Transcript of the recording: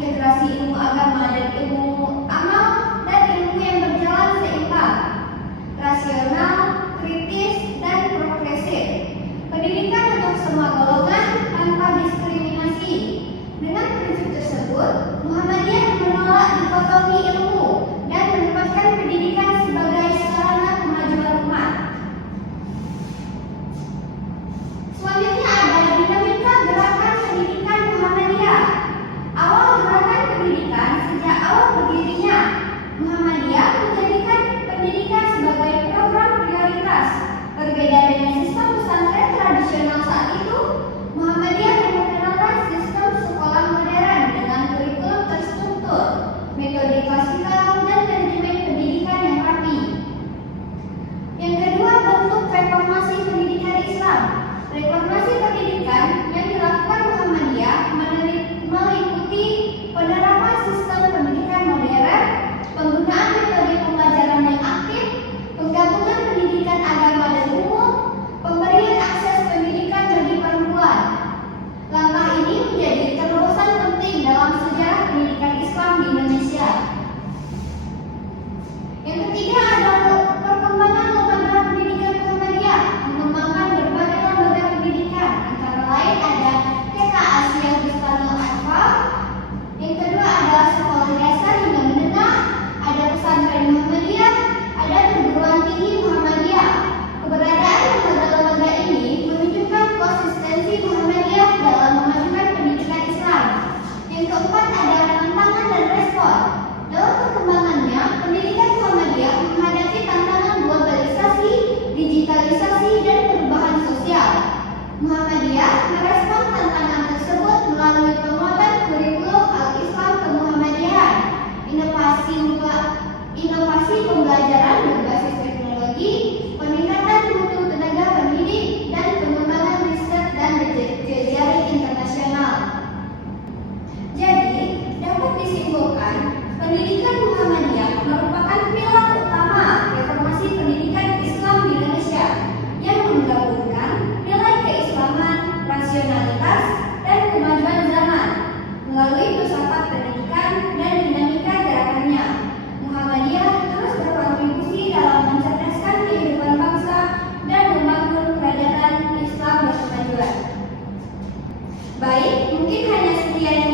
integrasi ilmu agama dan ilmu amal, dan ilmu yang berjalan seimbang, rasional, kritis, dan progresif. Pendidikan untuk semua golongan tanpa diskriminasi. Dengan prinsip tersebut, Muhammadiyah menolak dikotomi ilmu dan menempatkan pendidikan sebagai sarana kemajuan umat. Selanjutnya adalah dinamika gerakan pendidikan Muhammadiyah. Awal gerakan pendidikan sejak awal berdirinya, Muhammadiyah menjadikan pendidikan sebagai program prioritas. Berbeda dengan sistem pesantren tradisional saat itu, Muhammadiyah memperkenalkan sistem sekolah modern dengan kurikulum terstruktur, metode klasikal, dan manajemen pendidikan yang rapi. Yang kedua, bentuk reformasi pendidikan Islam. Reformasi pendidikan yang dilakukan Muhammadiyah meliputi penerapan sistem pendidikan modern, penggunaan metode pembelajaran yang aktif, penggabungan pendidikan agama dan umum, pemberian akses pendidikan bagi perempuan. Langkah ini menjadi terobosan penting dalam sejarah pendidikan Islam di Indonesia. Yang ketiga adalah perkembangan lembaga pendidikan Muhammadiyah, mengembangkan berbagai lembaga pendidikan, antara lain ada TK Asia Bustanul Atfal. Yang kedua adalah sekolah dasar hingga menengah, ada pesantren Muhammadiyah, ada perguruan tinggi Muhammadiyah. Keberadaan lembaga-lembaga ini menunjukkan konsistensi Muhammadiyah dalam memajukan pendidikan Islam. Yang keempat adalah tantangan dan respon. Dalam perkembangannya, pendidikan Muhammadiyah menghadapi tantangan globalisasi, digitalisasi, dan perubahan sosial. Muhammadiyah merespon tantangan tersebut melalui penguatan kurikulum Al-Islam kemuhammadiyahan, inovasi pembelajaran berbasis teknologi, peningkatan mutu tenaga pendidik, dan pengembangan riset dan jejaring internasional. Jadi, dapat disimpulkan, pendidikan Muhammadiyah merupakan pilar utama reformasi pendidikan Islam di Indonesia yang menggabungkan nilai keislaman, rasionalitas, dan kemajuan zaman. Melalui filsafat pendidikan dan dinamika gerakannya, Muhammadiyah terus berkontribusi dalam mencerdaskan kehidupan bangsa dan membangun peradaban Islam berkemajuan. Baik, mungkin hanya sekian